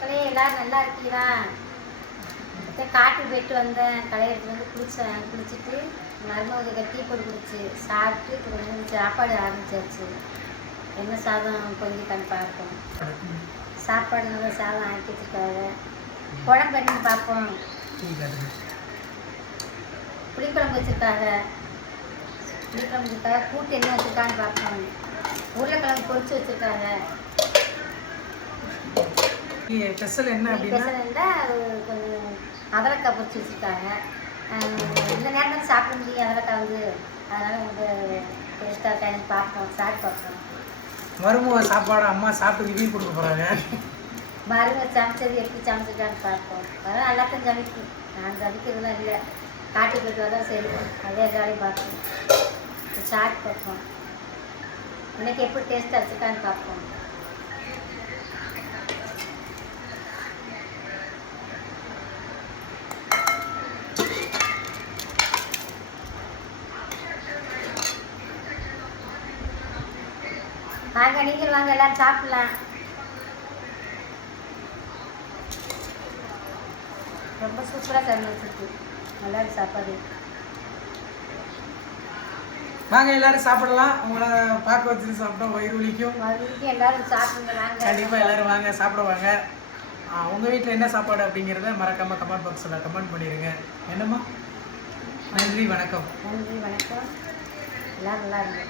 மக்களே எல்லாரும் நல்லா இருக்கீங்களா? காட்டு போயிட்டு வந்தேன், களையை எடுத்து வந்து குளிச்சுட்டு மருமக டீ போட்டு குடிச்சு சாப்பிட்டு கொஞ்சம் சாப்பாடு ஆரம்பிச்சாச்சு. என்ன சாதம் பொங்கிட்டான்னு பார்ப்போம். சாப்பாடு நல்லா சாதம் ஆக்கி வச்சுருக்காங்க. குழம்பு என்னன்னு பார்ப்போம். புளிக்குழம்பு வச்சுருக்காங்க. புளிக்குழம்பு வச்சுருக்காங்க. கூட்டு என்ன வச்சுருக்கான்னு பார்ப்போம். உருளைக்கிழங்கு பொரிச்சு வச்சுருக்காங்க. ஸ்பெஷல் என்ன அப்படின்னா கொஞ்சம் அவரைக்காய் பொரிச்சு வச்சுருக்காங்க. இந்த நேரம் சாப்பிட முடியும் அவரைக்காய் வந்து, அதனால் வந்து டேஸ்ட்டாக இருக்கான்னு பார்ப்போம். சாப்பிட்டு பார்ப்போம். மருமக சாப்பாடு அம்மா சாப்பிட்டு ரிவ்யூ கொடுக்க போகிறாங்க. மருமக சமைச்சது எப்படி சமைச்சிருக்கான்னு பார்ப்போம். அதெல்லாம் எல்லாத்தையும் சமைக்கும். நான் சமைக்கிறதுலாம் இல்லை, காட்டி போய்ட்டு வரதான் சரி, அதே எல்லாரையும் பார்ப்போம். சாப்பிட்டு பார்ப்போம். இன்னைக்கு எப்படி டேஸ்ட்டாக வச்சுருக்கான்னு பார்ப்போம். வாங்க, நீங்கள் வாங்க, எல்லாரும் சாப்பிடலாம். ரொம்ப சூப்பராக சமைச்சிருக்கு. நல்லா சாப்பாடு. வாங்க எல்லாரும் சாப்பிடலாம். உங்களை பார்க்க வச்சு சாப்பிட்டோம், வயிறு வலிக்கும். எல்லாரும் சாப்பிடுங்க. வாங்க, கண்டிப்பாக எல்லாரும் வாங்க சாப்பிடுவாங்க. உங்கள் வீட்டில் என்ன சாப்பாடு அப்படிங்கிறத மறக்காமல் கமெண்ட் பாக்ஸில் கமெண்ட் பண்ணிடுங்க. என்னம்மா? நன்றி, வணக்கம். நன்றி, வணக்கம். எல்லாம் நல்லா இருங்க.